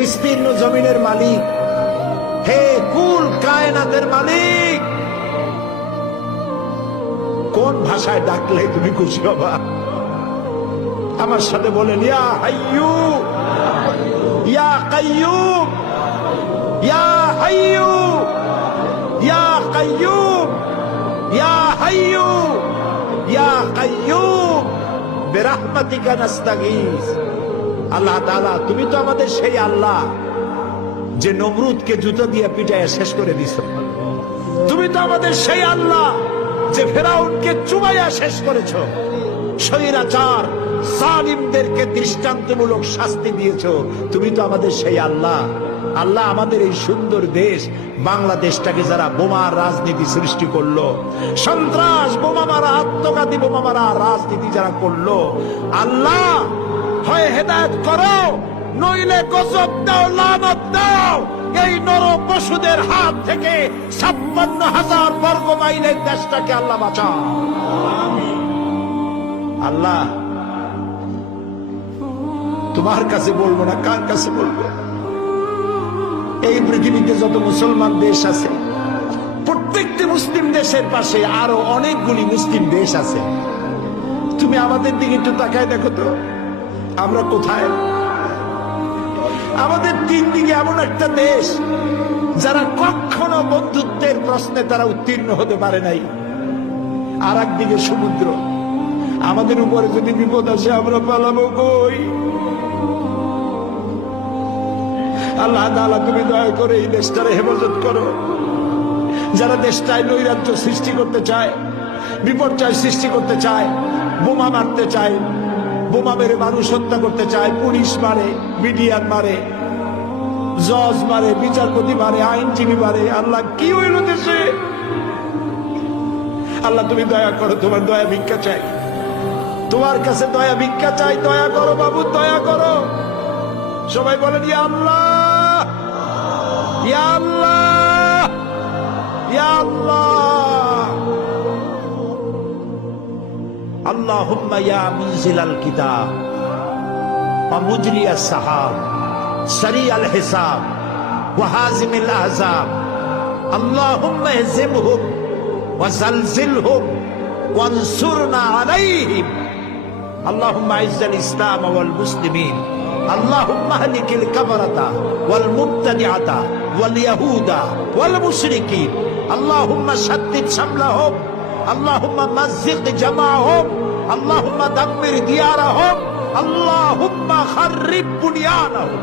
বিস্তীর্ণ জমিনের মালিক, হে কুল কায়নাতের মালিক, কোন ভাষায় ডাকলে তুমি খুশি হবা? আমার সাথে বলেন, ইয়া হাইয়ু ইয়া কাইয়ুম, ইয়া হাইয়ু ইয়া কাইয়ুম, ইয়া হাইয়ু ইয়া কাইয়ুম বিরহমাতিকা নাস্তাগীস। আল্লাহ তাআলা, তুমি তো আমাদের সেই আল্লাহ যে নমরুদকে জুতো দিয়ে পিটাইয়া শেষ করে দিছ। তুমি তো আমাদের সেই আল্লাহ যে ফেরাউনকে চুবাইয়া শেষ করেছ। স্বৈরাচার জালিমদেরকে দৃষ্টান্তমূলক শাস্তি দিয়েছ। তুমি তো আমাদের সেই আল্লাহ। আল্লাহ, আমাদের এই সুন্দর দেশ বাংলাদেশটাকে যারা বোমার রাজনীতি সৃষ্টি করলো, সন্ত্রাস, বোমা মারা, আত্মঘাতী বোমা মারা রাজনীতি যারা করলো, আল্লাহ হয় হেদায়েত করো, নইলে গজব দাও, লানত দাও। এই নর পশুদের হাত থেকে 56,000 বর্গ মাইলের দেশটাকে আল্লাহ বাঁচাও। আল্লাহ, তোমার কাছে বলবো না, কার কাছে বলবো? এই পৃথিবীতে যত মুসলমান দেশ আছে, প্রত্যেকটি মুসলিম দেশের পাশে আরো অনেকগুলি মুসলিম দেশ আছে। তুমি আমাদের দিকে একটু তাকায় দেখো তো, আমরা কোথায়? আমাদের তিন দিকে এমন একটা দেশ যারা কখনো বন্ধুত্বের প্রশ্নে তারা উত্তীর্ণ হতে পারে নাই, আর একদিকে সমুদ্র। আমাদের উপরে যদি বিপদ আসে আমরা পালাবো কই? আল্লাহ তাআলা, তুমি দয়া করে এই দেশটারে হেফাজত করো। যারা দেশটায় নৈরাজ্য সৃষ্টি করতে চায়, বিপর্যয় সৃষ্টি করতে চায়, বোমা মারতে চায়, বোমা মেরে মানুষ হত্যা করতে চায়, পুলিশ মারে, মিডিয়ার মারে, জজ মারে, বিচারপতি মারে, আইনজীবী মারে। আল্লাহ, কি হইল দেশে? আল্লাহ, তুমি দয়া করো, তোমার দয়া ভিক্ষা চাই, তোমার কাছে দয়া ভিক্ষা চাই। দয়া করো বাবু, দয়া করো। সবাই বলেন, ইয়া আল্লাহ, ইয়া আল্লাহ, ইয়া আল্লাহ। আল্লাহুম্মা ইয়া মুনজিলাল কিতাব ওয়া মুজরিয়াস সাহাব সারিয়াল হিসাব ওয়া হাজিমিল আহজাব, আল্লাহুম্মা ইহজিমহুম ওয়া জালজিলহুম ওয়ানসুরনা আলাইহিম, আল্লাহুম্মা আইজ্জাল ইসলাম ওয়াল মুসলিমিন, আল্লাহুম্মা আহলিকিল কাফারাতা ওয়াল মুবতাদিআতা ওয়াল ইয়াহুদা ওয়াল মুশরিকিন, আল্লাহুম্মা শাদ্দিদ শামলাহুম, আল্লাহুম্মা মাযযিক জামাআহুম, আল্লাহুম্মা দাম্মির দিয়ারাহুম, আল্লাহুম্মা খাররিব বুনিয়ানাহুম।